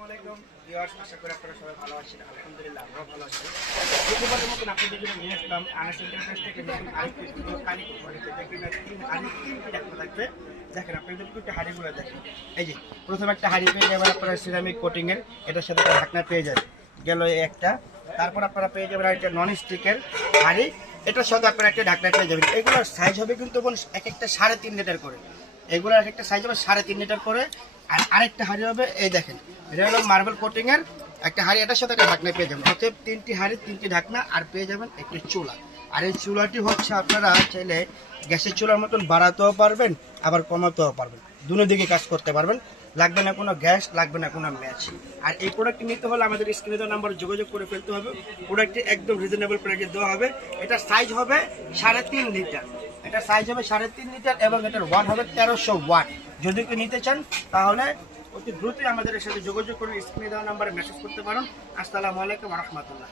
আসসালামু আলাইকুম ভিউয়ার্স, আশা করি আপনারা সবাই ভালো আছেন। আলহামদুলিল্লাহ আমরাও ভালো আছি। প্রতিবারের মতন আপনাদের জন্য নিয়ে আসলাম আনাস এন্টারপ্রাইজ থেকে নতুন আরেকটি ভিডিও কানিকো কোয়ালিটি। দেখবেন তিনটি রাখা থাকবে। দেখেন আপনাদের একটু হাঁড়িগুলো দেখেন। এই যে প্রথম একটা হাঁড়ি পেয়ে যাবেন আপনারা সিরামিক কোটিং এর, এটার সাথে একটা ঢাকনা পেয়ে যাবেন, গেল একটা। তারপর আপনারা পেয়ে যাবেন একটা নন স্টিকের হাঁড়ি, এটার সাথে আপনারা একটা ঢাকনা পেয়ে যাবেন। এগুলোর সাইজ হবে কিন্তু এক একটা 3.5 লিটার করে, এগুলো এক একটা সাইজ হবে 3.5 লিটার করে। আর আরেকটা হাঁড়ি হবে, এই দেখেন এটা হলো মার্বেল কোটিং এর একটা হাঁড়ি, এটার সাথে একটা ঢাকনা পেয়ে যাবেন। অতএব তিনটি হাঁড়ি, তিনটি ঢাকনা, আর পেয়ে যাবেন একটি চুলা। আর এই চুলাটি হচ্ছে আপনারা চাইলে গ্যাসের চুলার মতন বাড়াতেও পারবেন, আবার কমাতেও পারবেন, দুনো দিকে কাজ করতে পারবেন। লাগবে না কোনো গ্যাস, লাগবে না কোনো ম্যাচ। আর এই প্রোডাক্টটি নিতে হলে আমাদের স্ক্রিনে দেওয়া নাম্বারে যোগাযোগ করে ফেলতে হবে। প্রোডাক্টটি একদম রিজনেবল প্রাইসে দেওয়া হবে। এটার সাইজ হবে 3.5 লিটার, এটার সাইজ হবে 3.5 লিটার এবং এটার ওয়াট হবে 1300 ওয়াট। যদি কেউ নিতে চান তাহলে অতি দ্রুতই আমাদের সাথে যোগাযোগ করে স্ক্রিনে দেওয়া নাম্বারে মেসেজ করতে পারেন। আসসালামু আলাইকুম ওয়া রাহমাতুল্লাহ।